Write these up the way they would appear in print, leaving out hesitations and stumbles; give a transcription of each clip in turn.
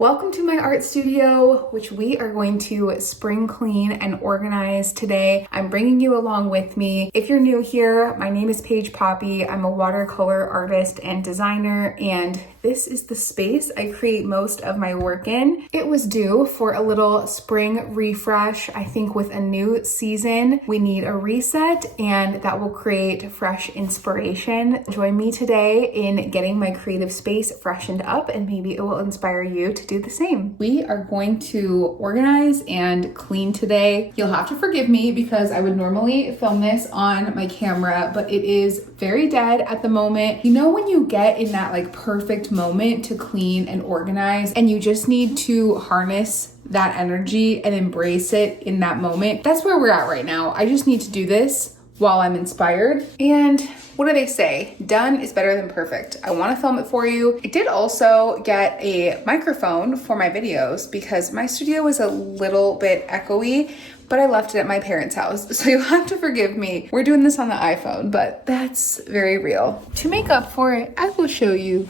Welcome to my art studio, which we are going to spring clean and organize today. I'm bringing you along with me. If you're new here, my name is Paige Poppe. I'm a watercolor artist and designer, and this is the space I create most of my work in. It was due for a little spring refresh. I think with a new season, we need a reset, and that will create fresh inspiration. Join me today in getting my creative space freshened up, and maybe it will inspire you to do the same. We are going to organize and clean today. You'll have to forgive me because I would normally film this on my camera, but it is very dead at the moment. You know when you get in that like perfect moment to clean and organize and you just need to harness that energy and embrace it in that moment? That's where we're at right now. I just need to do this while I'm inspired. And what do they say? Done is better than perfect. I want to film it for you. I did also get a microphone for my videos because my studio was a little bit echoey, but I left it at my parents' house. So you'll have to forgive me. We're doing this on the iPhone, but that's very real. To make up for it, I will show you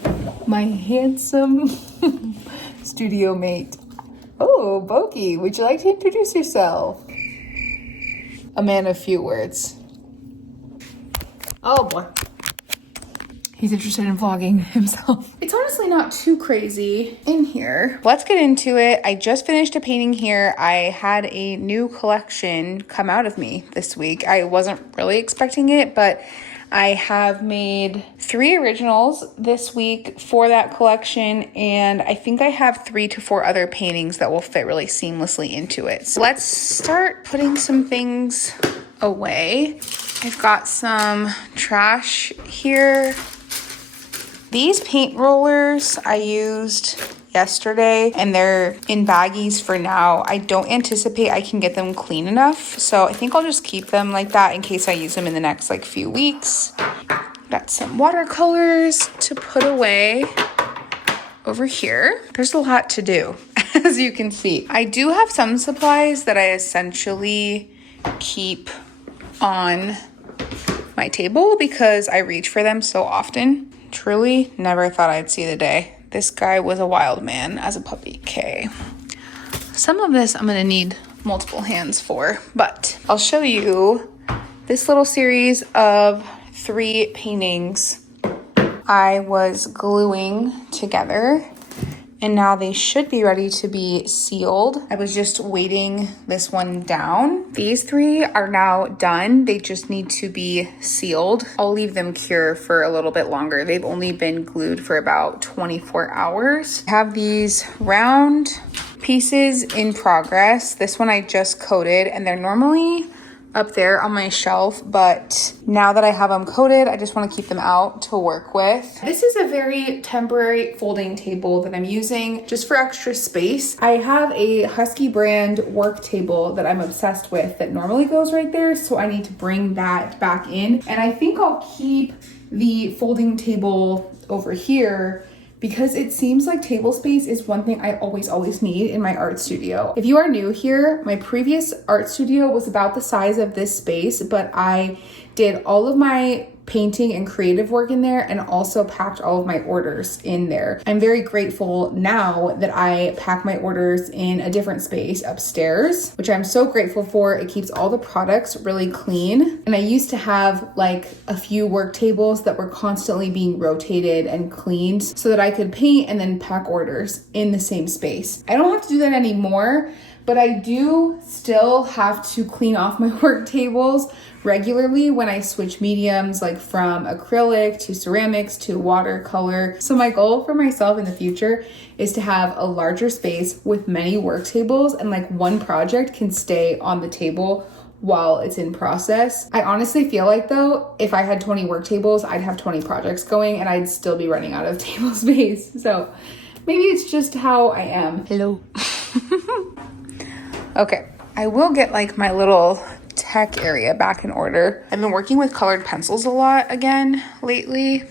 my handsome studio mate. Oh, Boki, would you like to introduce yourself? A man of few words. Oh boy. He's interested in vlogging himself. It's honestly not too crazy in here. Let's get into it. I just finished a painting here. I had a new collection come out of me this week. I wasn't really expecting it, but I have made 3 originals this week for that collection, and I think I have 3 to 4 other paintings that will fit really seamlessly into it. So let's start putting some things away. I've got some trash here. These paint rollers I used yesterday, and they're in baggies for now. I don't anticipate I can get them clean enough, so I think I'll just keep them like that in case I use them in the next like few weeks. Got some watercolors to put away over here. There's a lot to do, as you can see. I do have some supplies that I essentially keep on my table because I reach for them so often. Truly never thought I'd see the day. This guy was a wild man as a puppy. Okay. Some of this I'm gonna need multiple hands for, but I'll show you this little series of 3 paintings I was gluing together, and now they should be ready to be sealed. I was just weighting this one down. These 3 are now done. They just need to be sealed. I'll leave them cure for a little bit longer. They've only been glued for about 24 hours. I have these round pieces in progress. This one I just coated, and they're normally up there on my shelf, but now that I have them coated, I just want to keep them out to work with. This is a very temporary folding table that I'm using just for extra space. I have a Husky brand work table that I'm obsessed with that normally goes right there, so I need to bring that back in. And I think I'll keep the folding table over here because it seems like table space is one thing I always need in my art studio. If you are new here, my previous art studio was about the size of this space, but I did all of my painting and creative work in there and also packed all of my orders in there. I'm very grateful now that I pack my orders in a different space upstairs, which I'm so grateful for. It keeps all the products really clean. And I used to have like a few work tables that were constantly being rotated and cleaned so that I could paint and then pack orders in the same space. I don't have to do that anymore, but I do still have to clean off my work tables regularly when I switch mediums, like from acrylic to ceramics to watercolor. So my goal for myself in the future is to have a larger space with many work tables, and like one project can stay on the table while it's in process. I honestly feel like though, if I had 20 work tables, I'd have 20 projects going and I'd still be running out of table space. So maybe it's just how I am. Hello. Okay, I will get like my little tech area back in order. I've been working with colored pencils a lot again lately.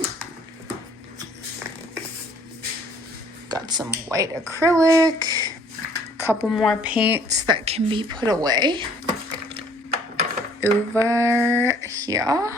Got some white acrylic, a couple more paints that can be put away. Over here,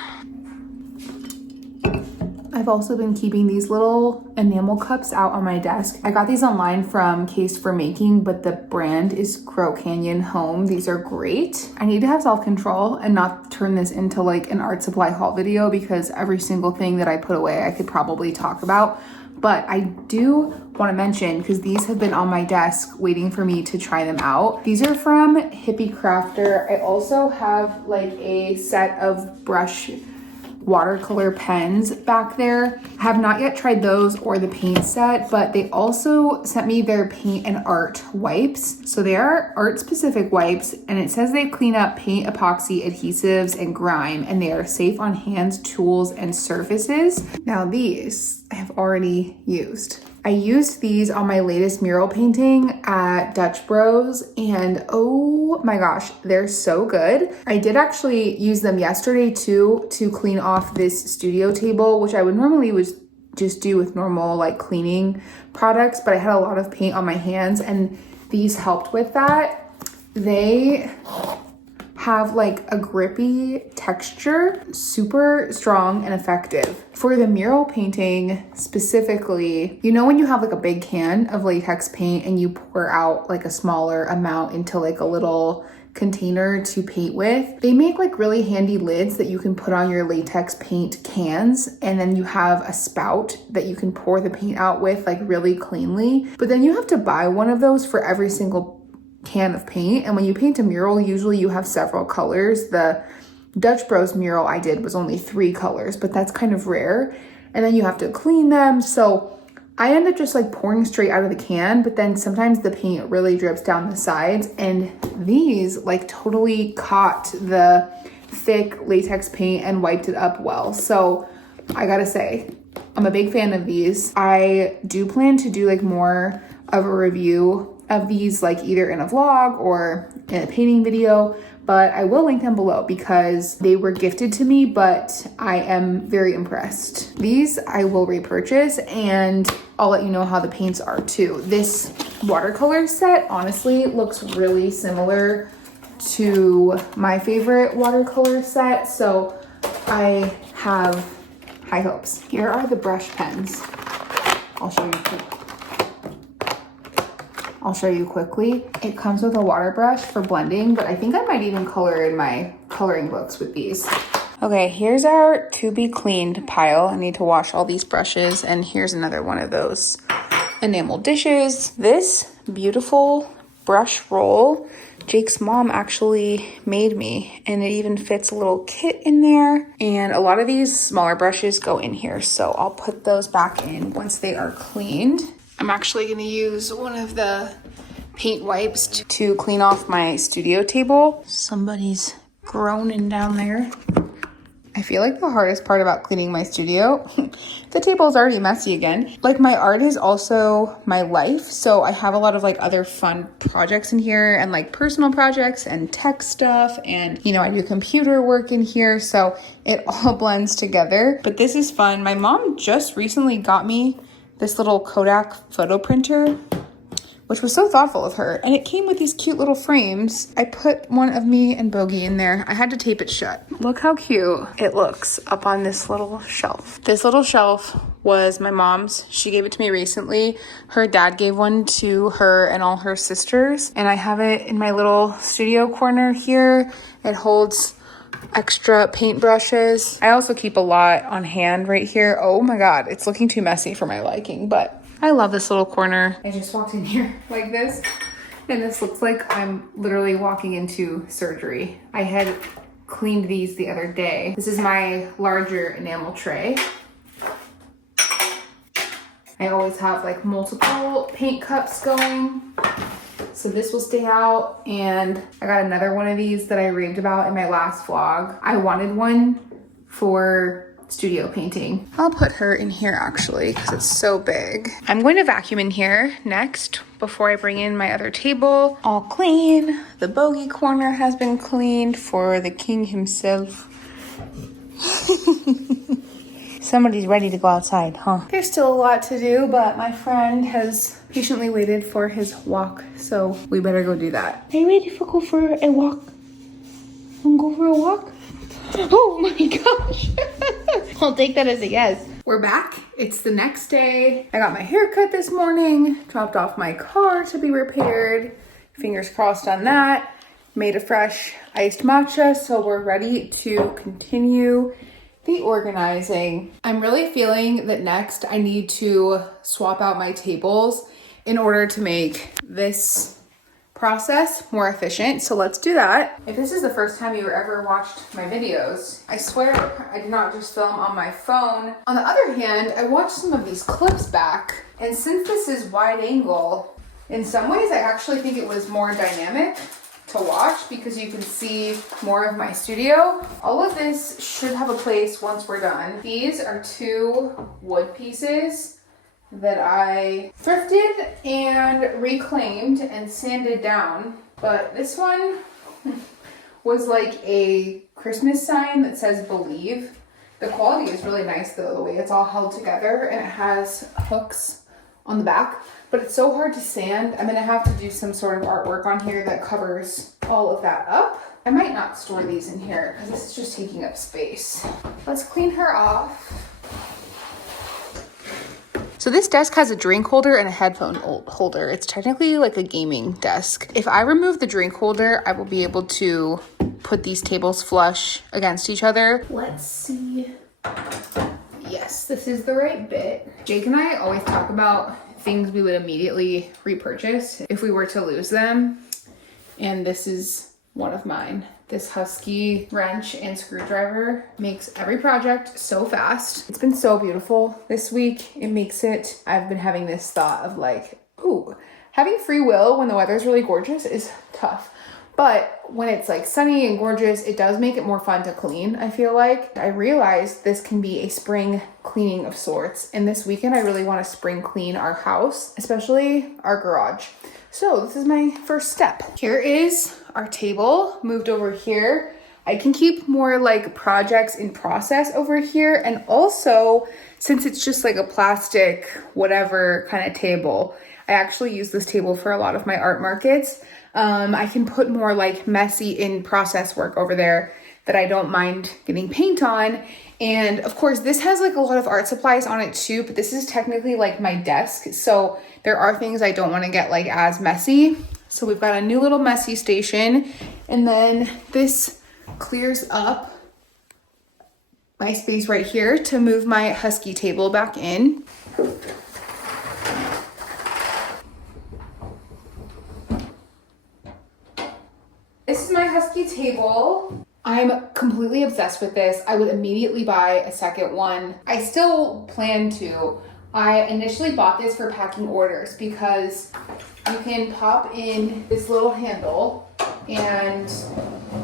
I I've also been keeping these little enamel cups out on my desk. I got these online from Case for Making, but the brand is Crow Canyon Home. These are great. I need to have self-control and not turn this into like an art supply haul video, because every single thing that I put away I could probably talk about. But I do want to mention, because these have been on my desk waiting for me to try them out. These are from Hippie Crafter. I also have like a set of brush watercolor pens back there. I have not yet tried those or the paint set, but they also sent me their paint and art wipes. So they are art specific wipes, and it says they clean up paint, epoxy, adhesives, and grime, and they are safe on hands, tools, and surfaces. Now these I have already used. I used these on my latest mural painting at Dutch Bros, and oh my gosh, they're so good. I did actually use them yesterday too to clean off this studio table, which I would normally just do with normal like cleaning products, but I had a lot of paint on my hands and these helped with that. They have like a grippy texture, super strong and effective. For the mural painting specifically, you know when you have like a big can of latex paint and you pour out like a smaller amount into like a little container to paint with, they make like really handy lids that you can put on your latex paint cans, and then you have a spout that you can pour the paint out with like really cleanly. But then you have to buy one of those for every single can of paint, and when you paint a mural, usually you have several colors. The Dutch Bros mural I did was only 3 colors, but that's kind of rare, and then you have to clean them. So I end up just like pouring straight out of the can, but then sometimes the paint really drips down the sides, and these like totally caught the thick latex paint and wiped it up well. So I gotta say, I'm a big fan of these. I do plan to do like more of a review of these, like either in a vlog or in a painting video, but I will link them below because they were gifted to me, but I am very impressed. These I will repurchase, and I'll let you know how the paints are too. This watercolor set honestly looks really similar to my favorite watercolor set, so I have high hopes. Here are the brush pens. I'll show you quickly. It comes with a water brush for blending, but I think I might even color in my coloring books with these. Okay, here's our to be cleaned pile. I need to wash all these brushes, and here's another one of those enamel dishes. This beautiful brush roll, Jake's mom actually made me, and it even fits a little kit in there. And a lot of these smaller brushes go in here, so I'll put those back in once they are cleaned. I'm actually gonna use one of the paint wipes to clean off my studio table. Somebody's groaning down there. I feel like the hardest part about cleaning my studio, the table is already messy again. Like my art is also my life, so I have a lot of like other fun projects in here, and like personal projects and tech stuff, and you know, I do computer work in here, so it all blends together. But this is fun. My mom just recently got me this little Kodak photo printer, which was so thoughtful of her. And it came with these cute little frames. I put one of me and Bogey in there. I had to tape it shut. Look how cute it looks up on this little shelf. This little shelf was my mom's. She gave it to me recently. Her dad gave one to her and all her sisters. And I have it in my little studio corner here. It holds extra paintbrushes. I also keep a lot on hand right here. Oh my God, it's looking too messy for my liking, but I love this little corner. I just walked in here like this, and this looks like I'm literally walking into surgery. I had cleaned these the other day. This is my larger enamel tray. I always have like multiple paint cups going, so this will stay out. And I got another one of these that I raved about in my last vlog. I wanted one for studio painting. I'll put her in here actually because it's so big. I'm going to vacuum in here next before I bring in my other table. All clean. The bogey corner has been cleaned for the king himself. Somebody's ready to go outside, huh? There's still a lot to do, but my friend has patiently waited for his walk, so we better go do that. Are you ready to go for a walk? Wanna go for a walk? Oh my gosh. I'll take that as a yes. We're back. It's the next day. I got my hair cut this morning, dropped off my car to be repaired. Fingers crossed on that. Made a fresh iced matcha, so we're ready to continue the organizing. I'm really feeling that next I need to swap out my tables in order to make this process more efficient. So let's do that. If this is the first time you ever watched my videos, I swear I did not just film on my phone. On the other hand, I watched some of these clips back, and since this is wide angle, in some ways I actually think it was more dynamic to watch because you can see more of my studio. All of this should have a place once we're done. These are 2 wood pieces that I thrifted and reclaimed and sanded down. But this one was like a Christmas sign that says believe. The quality is really nice though, the way it's all held together, and it has hooks on the back, but it's so hard to sand. I'm gonna have to do some sort of artwork on here that covers all of that up. I might not store these in here because this is just taking up space. Let's clean her off. So this desk has a drink holder and a headphone holder. It's technically like a gaming desk. If I remove the drink holder, I will be able to put these tables flush against each other. Let's see. Yes, this is the right bit. Jake and I always talk about things we would immediately repurchase if we were to lose them. And this is one of mine. This Husky wrench and screwdriver makes every project so fast. It's been so beautiful this week. It makes it, I've been having this thought of like, ooh, having free will when the weather's really gorgeous is tough. But when it's like sunny and gorgeous, it does make it more fun to clean, I feel like. I realized this can be a spring cleaning of sorts. And this weekend, I really want to spring clean our house, especially our garage. So this is my first step. Here is our table moved over here. I can keep more like projects in process over here. And also, since it's just like a plastic, whatever kind of table, I actually use this table for a lot of my art markets. I can put more like messy in process work over there that I don't mind getting paint on. And of course, this has like a lot of art supplies on it too, but this is technically like my desk. So there are things I don't want to get like as messy. So we've got a new little messy station. And then this clears up my space right here to move my Husky table back in. This is my Husky table. I'm completely obsessed with this. I would immediately buy a second one. I still plan to. I initially bought this for packing orders because you can pop in this little handle and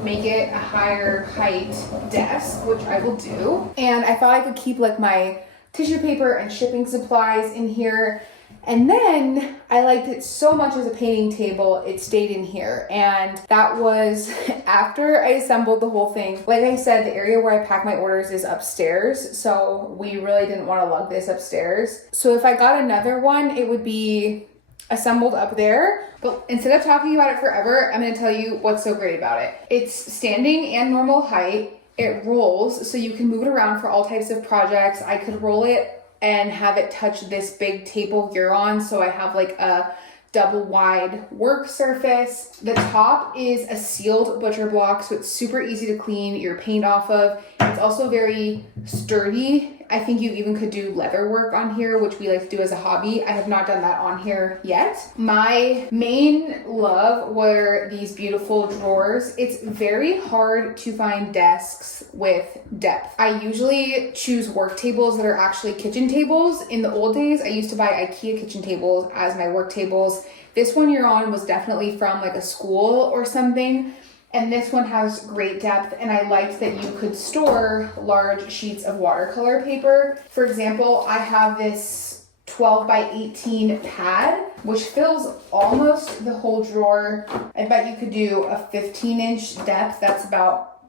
make it a higher height desk, which I will do. And I thought I could keep like my tissue paper and shipping supplies in here. And then I liked it so much as a painting table, it stayed in here. And that was after I assembled the whole thing. Like I said, the area where I pack my orders is upstairs. So we really didn't want to lug this upstairs. So if I got another one, it would be assembled up there. But instead of talking about it forever, I'm going to tell you what's so great about it. It's standing and normal height. It rolls, so you can move it around for all types of projects. I could roll it and have it touch this big table you're on, so I have like a double wide work surface. The top is a sealed butcher block, so it's super easy to clean your paint off of. It's also very sturdy. I think you even could do leather work on here, which we like to do as a hobby. I have not done that on here yet. My main love were these beautiful drawers. It's very hard to find desks with depth. I usually choose work tables that are actually kitchen tables. In the old days, I used to buy IKEA kitchen tables as my work tables. This one you're on was definitely from like a school or something. And this one has great depth, and I liked that you could store large sheets of watercolor paper. For example, I have this 12 by 18 pad, which fills almost the whole drawer. I bet you could do a 15-inch depth. That's about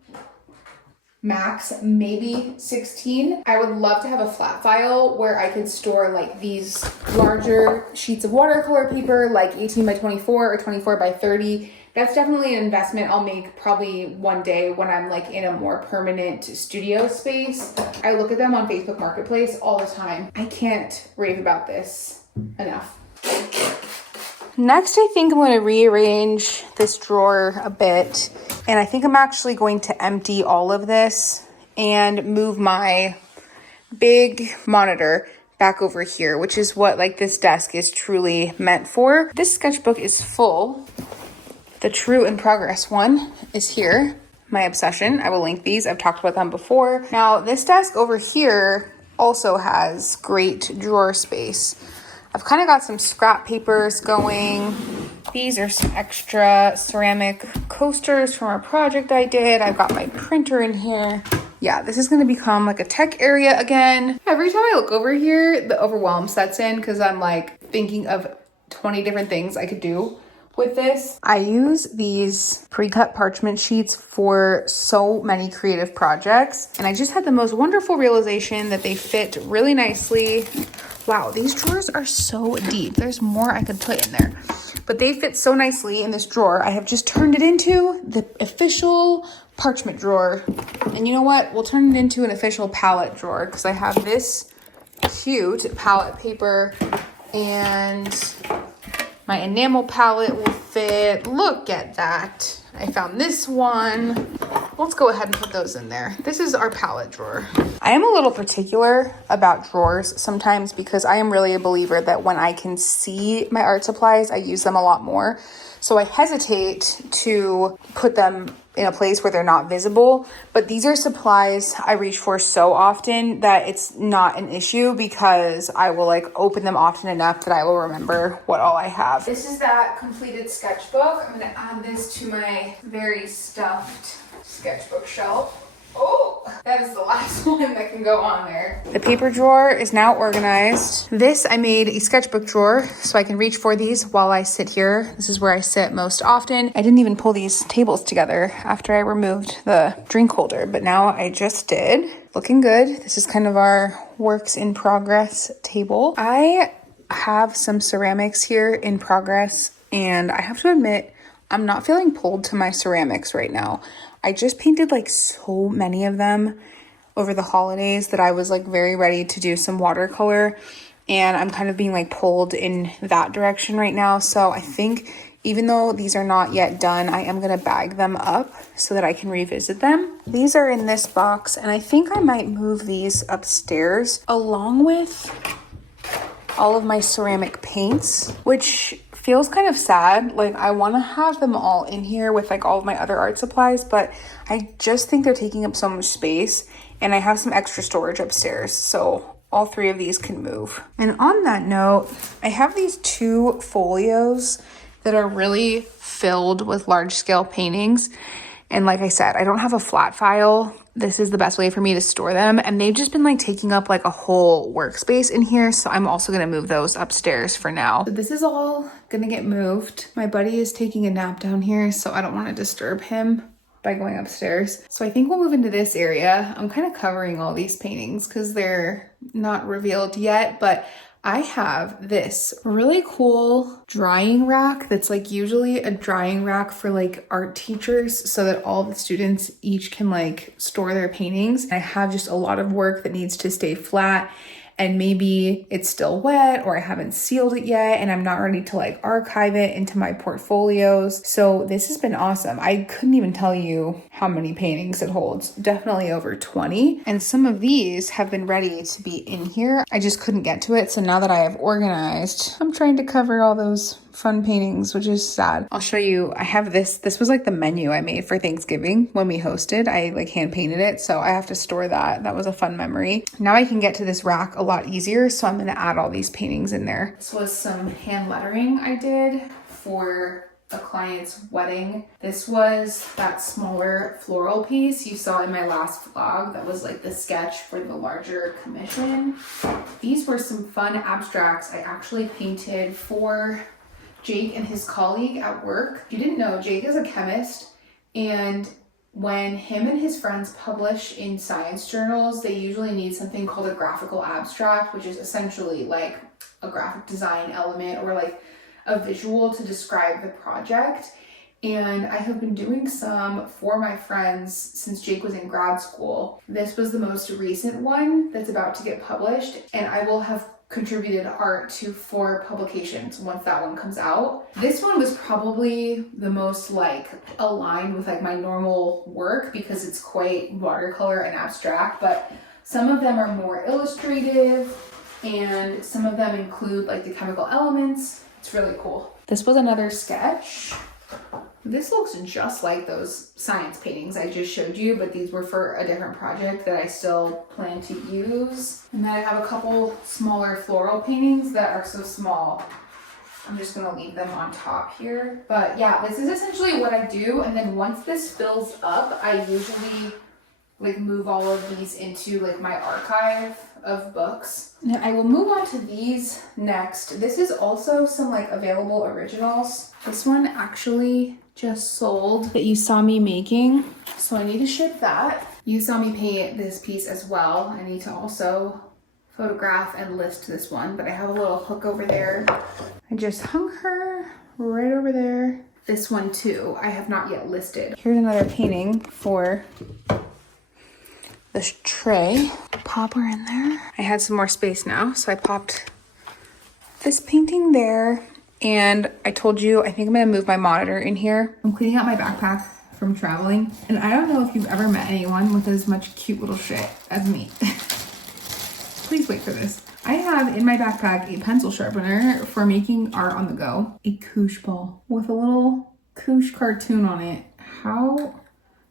max, maybe 16. I would love to have a flat file where I could store like these larger sheets of watercolor paper, like 18 by 24 or 24 by 30. that's definitely an investment I'll make probably one day when I'm like in a more permanent studio space. I look at them on Facebook Marketplace all the time. I can't rave about this enough. Next, I think I'm going to rearrange this drawer a bit. And I think I'm actually going to empty all of this and move my big monitor back over here, which is what like this desk is truly meant for. This sketchbook is full. The true in progress one is here. My obsession. I will link these. I've talked about them before. Now this desk over here also has great drawer space. I've kind of got some scrap papers going. These are some extra ceramic coasters from a project I did. I've got my printer in here. Yeah, this is going to become like a tech area again. Every time I look over here, the overwhelm sets in because I'm like thinking of 20 different things I could do with this. I use these pre-cut parchment sheets for so many creative projects, and I just had the most wonderful realization that they fit really nicely. Wow, these drawers are so deep. There's more I could put in there, but they fit so nicely in this drawer. I have just turned it into the official parchment drawer. And you know what? We'll turn it into an official palette drawer because I have this cute palette paper, and my enamel palette will fit. Look at that. I found this one. Let's go ahead and put those in there. This is our palette drawer. I am a little particular about drawers sometimes because I am really a believer that when I can see my art supplies, I use them a lot more. So I hesitate to put them in a place where they're not visible, but these are supplies I reach for so often that it's not an issue because I will like open them often enough that I will remember what all I have. This is that completed sketchbook. I'm gonna add this to my very stuffed sketchbook shelf. Oh, that is the last one that can go on there. The paper drawer is now organized. This, I made a sketchbook drawer so I can reach for these while I sit here. This is where I sit most often. I didn't even pull these tables together after I removed the drink holder, but now I just did. Looking good. This is kind of our works in progress table. I have some ceramics here in progress, and I have to admit, I'm not feeling pulled to my ceramics right now. I just painted like so many of them over the holidays that I was like very ready to do some watercolor, and I'm kind of being like pulled in that direction right now. So I think even though these are not yet done, I am going to bag them up so that I can revisit them. These are in this box, and I think I might move these upstairs along with all of my ceramic paints, which feels kind of sad. Like I want to have them all in here with like all of my other art supplies, but I just think they're taking up so much space, and I have some extra storage upstairs, so all three of these can move. And on that note, I have these two folios that are really filled with large scale paintings. And like I said, I don't have a flat file. This is the best way for me to store them. And they've just been like taking up like a whole workspace in here. So I'm also going to move those upstairs for now. So this is all going to get moved. My buddy is taking a nap down here, so I don't want to disturb him by going upstairs. So I think we'll move into this area. I'm kind of covering all these paintings because they're not revealed yet, but I have this really cool drying rack that's like usually a drying rack for like art teachers so that all the students each can like store their paintings. I have just a lot of work that needs to stay flat, and maybe it's still wet or I haven't sealed it yet and I'm not ready to like archive it into my portfolios. So this has been awesome. I couldn't even tell you how many paintings it holds. Definitely over 20. And some of these have been ready to be in here. I just couldn't get to it. So now that I have organized, I'm trying to cover all those fun paintings, which is sad. I'll show you. I have this. This was like the menu I made for Thanksgiving when we hosted. I like hand painted it, so I have to store that. That was a fun memory. Now I can get to this rack a lot easier, so I'm going to add all these paintings in there. This was some hand lettering I did for a client's wedding. This was that smaller floral piece you saw in my last vlog. That was like the sketch for the larger commission. These were some fun abstracts I actually painted for Jake and his colleague at work. If you didn't know, Jake is a chemist, and when him and his friends publish in science journals, they usually need something called a graphical abstract, which is essentially like a graphic design element or like a visual to describe the project. And I have been doing some for my friends since Jake was in grad school. This was the most recent one that's about to get published, and I will have contributed art to 4 publications once that one comes out. This one was probably the most like aligned with like my normal work because it's quite watercolor and abstract, but some of them are more illustrative and some of them include like the chemical elements. It's really cool. This was another sketch. This looks just like those science paintings I just showed you, but these were for a different project that I still plan to use. And then I have a couple smaller floral paintings that are so small. I'm just gonna leave them on top here. But yeah, this is essentially what I do. And then once this fills up, I usually like move all of these into like my archive of books. Now I will move on to these next. This is also some like available originals. This one actually just sold that you saw me making, so I need to ship that. You saw me paint this piece as well. I need to also photograph and list this one, but I have a little hook over there. I just hung her right over there. This one too, I have not yet listed. Here's another painting for this tray. Pop her in there. I had some more space now, so I popped this painting there. And I told you, I think I'm gonna move my monitor in here. I'm cleaning out my backpack from traveling. And I don't know if you've ever met anyone with as much cute little shit as me. Please wait for this. I have in my backpack a pencil sharpener for making art on the go. A koosh ball with a little koosh cartoon on it. How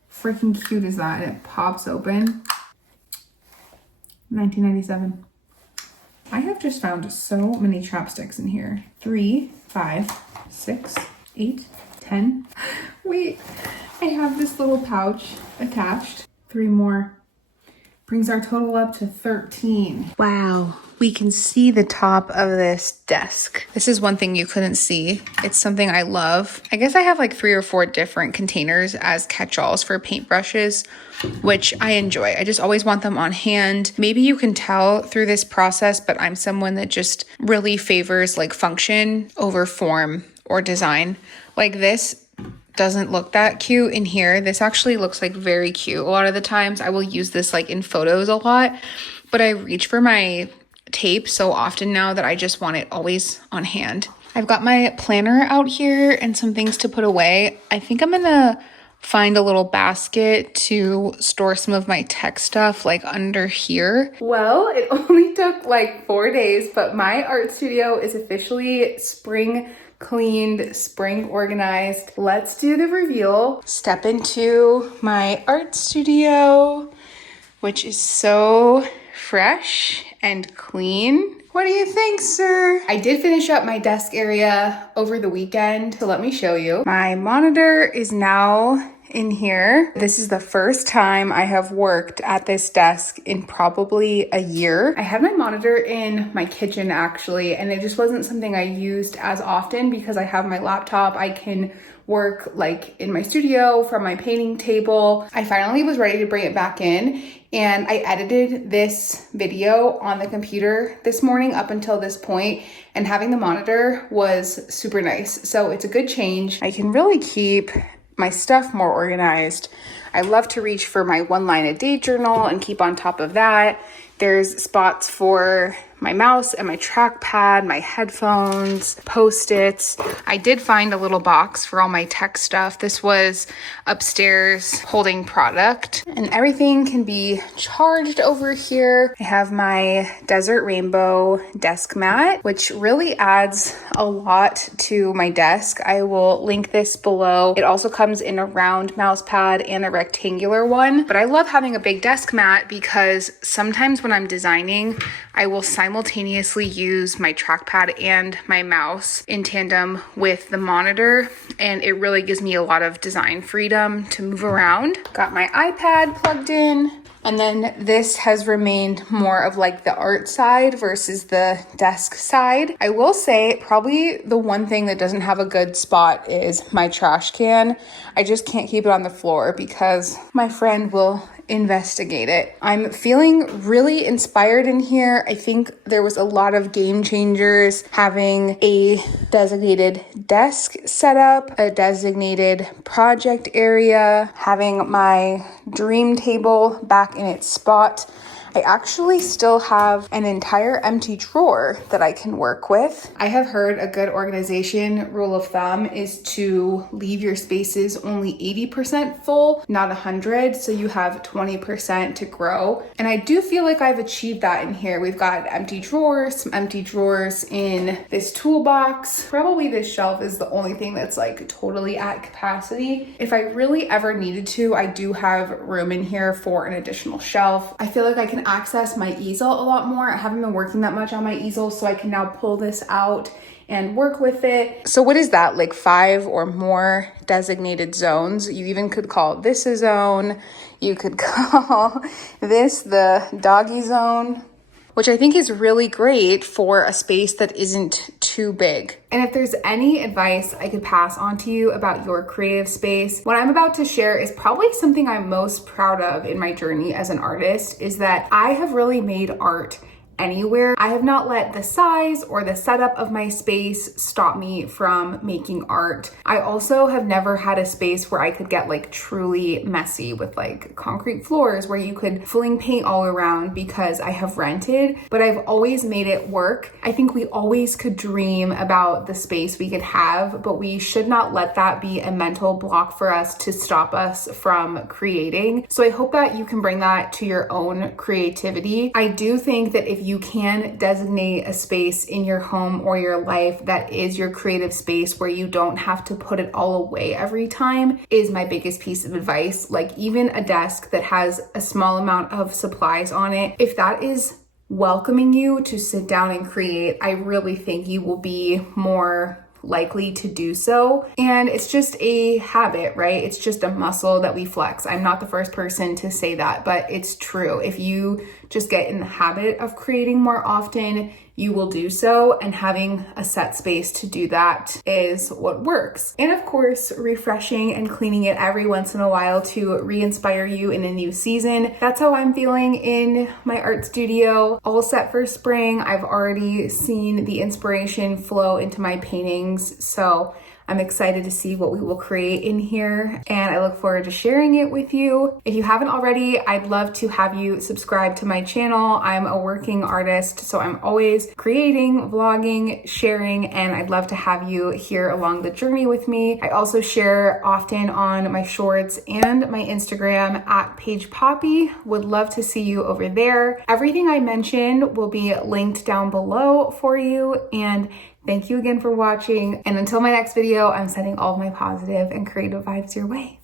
freaking cute is that? And it pops open. 1997. I have just found so many chopsticks in here. 3, 5, 6, 8, 10. Wait, I have this little pouch attached. 3 more. Brings our total up to 13. Wow, we can see the top of this desk. This is one thing you couldn't see. It's something I love. I guess I have like 3 or 4 different containers as catch-alls for paintbrushes, which I enjoy. I just always want them on hand. Maybe you can tell through this process, but I'm someone that just really favors like function over form or design. Like this doesn't look that cute in here. This actually looks like very cute. A lot of the times I will use this like in photos a lot, but I reach for my tape so often now that I just want it always on hand. I've got my planner out here and some things to put away. I think I'm gonna find a little basket to store some of my tech stuff like under here. Well, it only took like 4 days, but my art studio is officially spring cleaned, spring organized. Let's do the reveal. Step into my art studio, which is so fresh and clean. What do you think, sir? I did finish up my desk area over the weekend, so let me show you. My monitor is now in here. This is the first time I have worked at this desk in probably a year. I had my monitor in my kitchen actually, and it just wasn't something I used as often because I have my laptop. I can work like in my studio from my painting table. I finally was ready to bring it back in, and I edited this video on the computer this morning up until this point, and having the monitor was super nice. So it's a good change. I can really keep my stuff more organized. I love to reach for my 1 line a day journal and keep on top of that. There's spots for my mouse and my trackpad, my headphones, Post-its. I did find a little box for all my tech stuff. This was upstairs holding product, and everything can be charged over here. I have my Desert Rainbow desk mat, which really adds a lot to my desk. I will link this below. It also comes in a round mouse pad and a rectangular one, but I love having a big desk mat because sometimes when I'm designing, I will simultaneously use my trackpad and my mouse in tandem with the monitor, and it really gives me a lot of design freedom to move around. Got my iPad plugged in, and then this has remained more of like the art side versus the desk side. I will say probably the one thing that doesn't have a good spot is my trash can. I just can't keep it on the floor because my friend will investigate it. I'm feeling really inspired in here. I think there was a lot of game changers having a designated desk set up, a designated project area, having my dream table back in its spot. I actually still have an entire empty drawer that I can work with. I have heard a good organization rule of thumb is to leave your spaces only 80% full, not 100, so you have 20% to grow. And I do feel like I've achieved that in here. We've got empty drawers, some empty drawers in this toolbox. Probably this shelf is the only thing that's like totally at capacity. If I really ever needed to, I do have room in here for an additional shelf. I feel like I can access my easel a lot more. I haven't been working that much on my easel, so I can now pull this out and work with it. So what is that, like 5 or more designated zones? You even could call this a zone. You could call this the doggy zone, which I think is really great for a space that isn't too big. And if there's any advice I could pass on to you about your creative space, what I'm about to share is probably something I'm most proud of in my journey as an artist, is that I have really made art anywhere. I have not let the size or the setup of my space stop me from making art. I also have never had a space where I could get like truly messy with like concrete floors where you could fling paint all around because I have rented, but I've always made it work. I think we always could dream about the space we could have, but we should not let that be a mental block for us to stop us from creating. So I hope that you can bring that to your own creativity. I do think that if you can designate a space in your home or your life that is your creative space where you don't have to put it all away every time, is my biggest piece of advice. Like even a desk that has a small amount of supplies on it, if that is welcoming you to sit down and create, I really think you will be more likely to do so. And it's just a habit, right? It's just a muscle that we flex. I'm not the first person to say that, but it's true. If you just get in the habit of creating more often, you will do so, and having a set space to do that is what works. And of course, refreshing and cleaning it every once in a while to re-inspire you in a new season. That's how I'm feeling in my art studio. All set for spring. I've already seen the inspiration flow into my paintings, so I'm excited to see what we will create in here, and I look forward to sharing it with you. If you haven't already, I'd love to have you subscribe to my channel. I'm a working artist, so I'm always creating, vlogging, sharing, and I'd love to have you here along the journey with me. I also share often on my shorts and my Instagram at Paige Poppe. Would love to see you over there. Everything I mentioned will be linked down below for you, and thank you again for watching. And until my next video, I'm sending all of my positive and creative vibes your way.